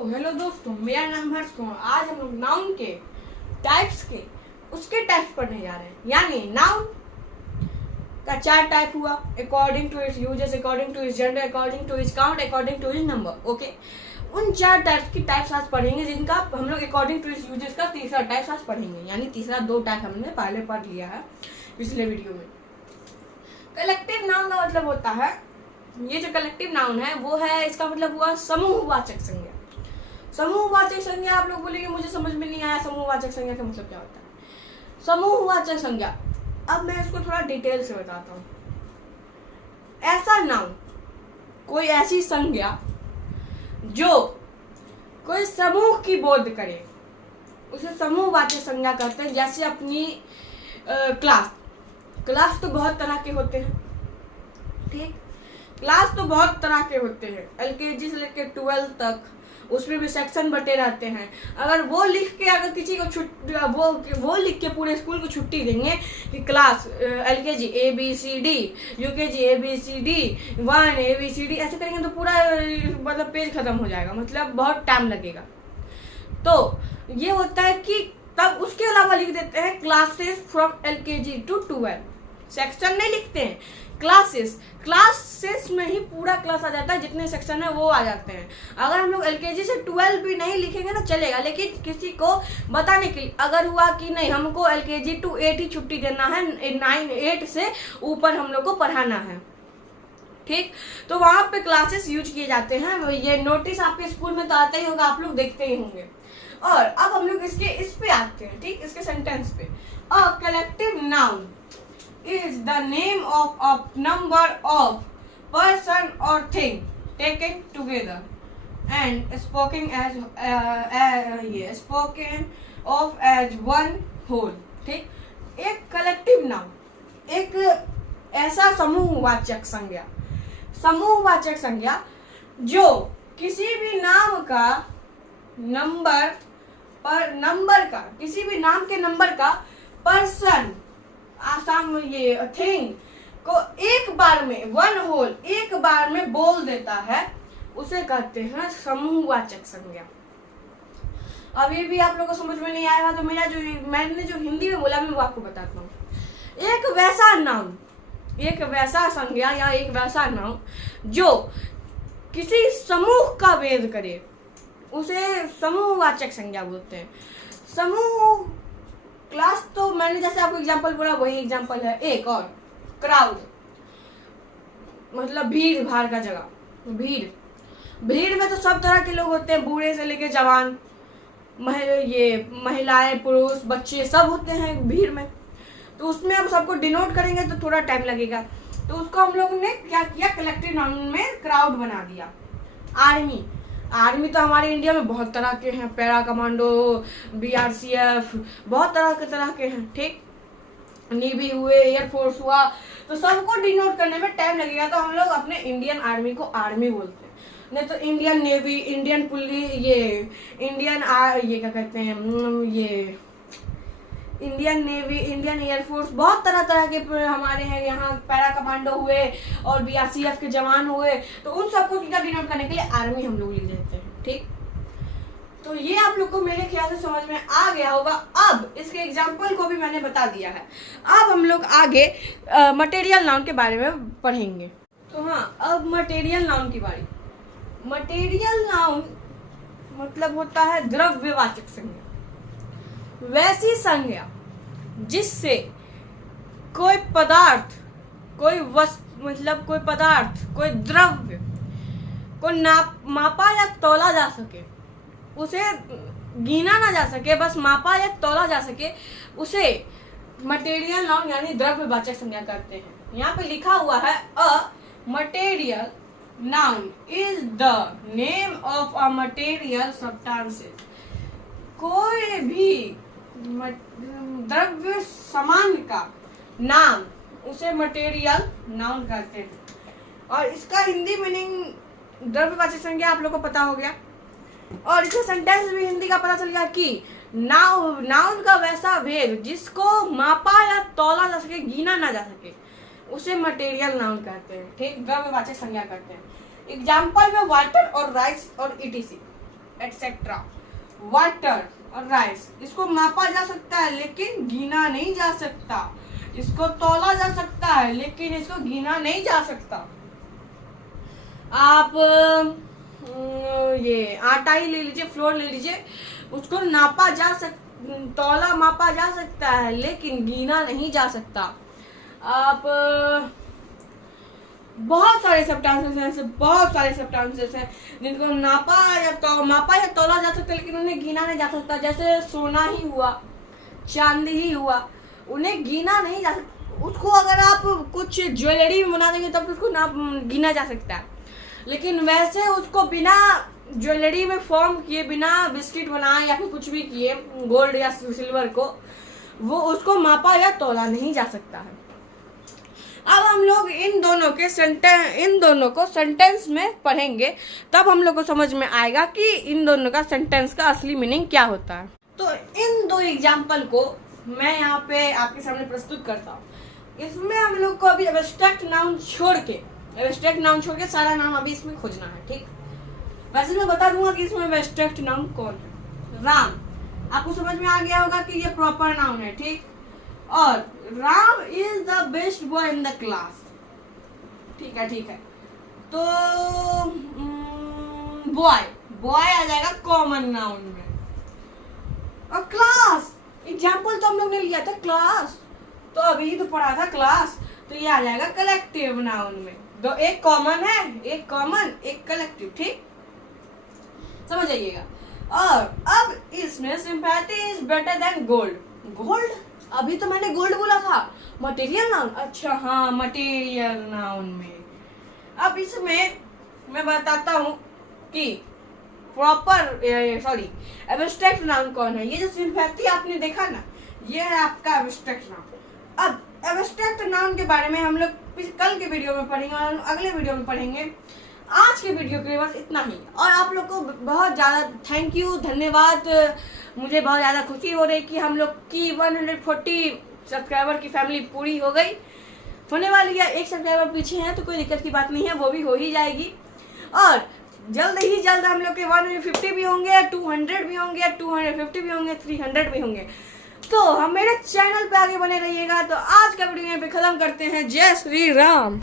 तो हेलो दोस्तों, मेरा नाम हर्ष कुमार। आज हम लोग नाउन के टाइप्स के उसके टाइप्स पढ़ने जा रहे हैं। यानी नाउन का 4 टाइप हुआ, according to its uses, according to its gender, according to its count, according to its number. Okay, उन 4 टाइप्स की टाइप्स आज पढ़ेंगे, जिनका हम लोग अकॉर्डिंग टू इट्स यूजेस का तीसरा टाइप्स आज पढ़ेंगे। यानी तीसरा 2 टाइप हमने पहले पढ़ लिया है पिछले वीडियो में। कलेक्टिव नाउन का मतलब होता है, ये जो कलेक्टिव नाउन है वो है, इसका मतलब हुआ समूहवाचक संज्ञा। समूहवाचक संज्ञा आप लोग बोलेंगे मुझे समझ में नहीं आया, समूहवाचक संज्ञा का मतलब क्या होता है। समूहवाचक संज्ञा, अब मैं इसको थोड़ा डिटेल से बताता हूँ। ऐसा नाउन, कोई ऐसी संज्ञा जो कोई समूह की बोध करे, उसे समूहवाचक संज्ञा कहते हैं। जैसे अपनी क्लास तो बहुत तरह के होते हैं, ठीक। क्लास तो बहुत तरह के होते हैं, LKG से लेकर 12 तक, उसमें भी सेक्शन बटे रहते हैं। अगर वो लिख के अगर किसी को वो लिख के पूरे स्कूल को छुट्टी देंगे कि class LKG ABCD, UKG ABCD 1 ABCD, ऐसे करेंगे तो पूरा मतलब पेज खत्म हो जाएगा, मतलब बहुत टाइम लगेगा। तो ये होता है कि तब उसके अलावा लिख देते हैं classes from LKG to 12। Section नहीं लिखते हैं, क्लासेस में ही पूरा क्लास आ जाता है, जितने सेक्शन है वो आ जाते हैं। अगर हम लोग LKG से 12 भी नहीं लिखेंगे ना चलेगा, लेकिन किसी को बताने के लिए अगर हुआ कि नहीं हमको LKG to 8 ही छुट्टी देना है, 8 से ऊपर हम लोग को पढ़ाना है, ठीक, तो वहां पे क्लासेस यूज किए जाते हैं। ये नोटिस आपके स्कूल में तो आता ही होगा, आप लोग देखते ही होंगे। और अब हम लोग इस पे आते हैं, ठीक, इसके सेंटेंस पे। A collective noun is the name of a number of person or thing taken together and spoken of as one whole, ठीक। एक कलेक्टिव नाउन, एक ऐसा समूहवाचक संज्ञा जो किसी भी नाम का किसी भी नाम के नंबर का पर्सन ये थिंग को एक बार में, वन होल, एक बार में बोल देता है, उसे कहते हैं समूहवाचक संज्ञा। अभी भी आप लोगों को समझ में नहीं आएगा तो मैंने जो हिंदी में बोला मैं वो आपको बताता हूँ। एक वैसा संज्ञा या एक वैसा नाउन जो किसी समूह का भेद करे, उसे समूहवाचक संज्ञा बोलते हैं। समूह, क्लास तो मैंने जैसे आपको एग्जांपल बोला वही एग्जांपल है। एक और क्राउड, मतलब भीड़ भाड़ का जगह। भीड़ में तो सब तरह के लोग होते हैं, बूढ़े से लेके जवान, महिलाएं, पुरुष, बच्चे सब होते हैं भीड़ में। तो उसमें अब सबको डिनोट करेंगे तो थोड़ा टाइम लगेगा, तो उसको हम लोगों ने क्या किया, कलेक्टिव नाउन में क्राउड बना दिया। आर्मी तो हमारे इंडिया में बहुत तरह के हैं, पैरा कमांडो, BRCF, बहुत तरह के हैं, ठीक। नेवी हुए, एयरफोर्स हुआ, तो सबको डिनोट करने में टाइम लगेगा, तो हम लोग अपने इंडियन आर्मी को आर्मी बोलते हैं। नहीं तो इंडियन नेवी, इंडियन पुलिस, ये क्या कहते हैं, ये इंडियन नेवी, इंडियन एयरफोर्स, बहुत तरह के हमारे हैं यहाँ। पैरा कमांडो हुए और BRCF के जवान हुए, तो उन सबको डिनोट करने के लिए आर्मी हम लोग लिख देते हैं, ठीक। तो ये आप लोग को मेरे ख्याल से समझ में आ गया होगा। अब इसके एग्जाम्पल को भी मैंने बता दिया है। अब हम लोग आगे मटेरियल नाउन के बारे में पढ़ेंगे। तो हाँ, अब मटेरियल नाउन की बारी। मटेरियल नाउन मतलब होता है द्रव्यवाचक संज्ञा, वैसी संज्ञा जिससे कोई पदार्थ, कोई द्रव्य को मापा या तौला जा सके, उसे गिना ना जा सके, बस मापा या तौला जा सके, उसे मटेरियल नाउन यानी द्रव्यवाचक संज्ञा करते हैं। यहाँ पे लिखा हुआ है, a material noun is the name of a material substances. कोई भी द्रव्य समान का नाम, उसे मटेरियल नाउन कहते हैं। और इसका हिंदी मीनिंग द्रव्यवाचक संज्ञा आप लोग को पता हो गया, और इसका सेंटेंस भी हिंदी का पता चल गया कि नाउन का वैसा भेद जिसको मापा या तौला जा सके, गिना ना जा सके, उसे मटेरियल नाउन कहते हैं, ठीक, द्रव्यवाचक संज्ञा कहते हैं। एग्जाम्पल में वाटर और राइस और ETC। एटसेट्रा, वाटर और राइस, इसको मापा जा सकता है लेकिन गिना नहीं जा सकता। इसको तौला जा सकता है लेकिन इसको गिना नहीं जा सकता। आप ये आटा ही ले लीजिए, फ्लोर ले लीजिए, उसको नापा जा तौला मापा जा सकता है लेकिन गिना नहीं जा सकता। आप बहुत सारे सब्सटेंसेस हैं, बहुत सारे सब्सटेंसेस हैं जिनको मापा या तौला जा सकता है लेकिन उन्हें गिना नहीं जा सकता। जैसे सोना ही हुआ, चांदी ही हुआ, उन्हें गिना नहीं जा सकता। उसको अगर आप कुछ ज्वेलरी में बना देंगे तब उसको गिना जा सकता है, लेकिन वैसे उसको बिना ज्वेलरी में फॉर्म किए, बिना बिस्किट बनाए या फिर कुछ भी किए गोल्ड या सिल्वर को, वो उसको मापा या तौला नहीं जा सकता है। अब हम लोग इन दोनों को सेंटेंस में पढ़ेंगे, तब हम लोग को समझ में आएगा कि इन दोनों का सेंटेंस का असली मीनिंग क्या होता है। तो इन दो एग्जाम्पल को मैं यहाँ पे आपके सामने प्रस्तुत करता हूँ। इसमें हम लोग को अभी एब्स्ट्रैक्ट नाउन छोड़ के सारा नाम अभी इसमें खोजना है, ठीक। वैसे मैं बता दूंगा कि इसमें एब्स्ट्रैक्ट नाउन कौन है। राम, आपको समझ में आ गया होगा कि ये प्रॉपर नाउन है, ठीक। और Ram is the best boy in the class, ठीक है। तो बॉय आ जाएगा कॉमन नाउन में। और क्लास एग्जाम्पल तो हम लोग ने लिया था क्लास, तो अभी तो पढ़ा था क्लास, तो ये आ जाएगा कलेक्टिव नाउन में। दो, एक कॉमन है, एक कलेक्टिव, ठीक, समझ जाइएगा। और अब इसमें sympathy is better than gold, अभी तो मैंने गोल्ड बोला था, मटेरियल नाउन, अच्छा हाँ मटेरियल नाउन में। अब इसमें मैं बताता हूँ कि एब्स्ट्रैक्ट नाउन कौन है। ये जो सिंपैथी आपने देखा ना, ये है आपका एब्स्ट्रैक्ट नाउन। अब एब्स्ट्रैक्ट नाउन के बारे में हम लोग कल के वीडियो में पढ़ेंगे और अगले वीडियो में पढ़ेंगे। आज के वीडियो के लिए बस इतना ही। और आप लोग को बहुत ज़्यादा थैंक यू, धन्यवाद। मुझे बहुत ज़्यादा खुशी हो रही कि हम लोग की 140 सब्सक्राइबर की फैमिली पूरी हो गई, होने वाली है। एक सब्सक्राइबर पीछे हैं तो कोई दिक्कत की बात नहीं है, वो भी हो ही जाएगी। और जल्द ही जल्द हम लोग के 150 भी होंगे, 200 भी होंगे, 250 भी होंगे, 300 भी होंगे। तो हम मेरे चैनल पे आगे बने रहिएगा। तो आज का वीडियो यहाँ पे खत्म करते हैं। जय श्री राम।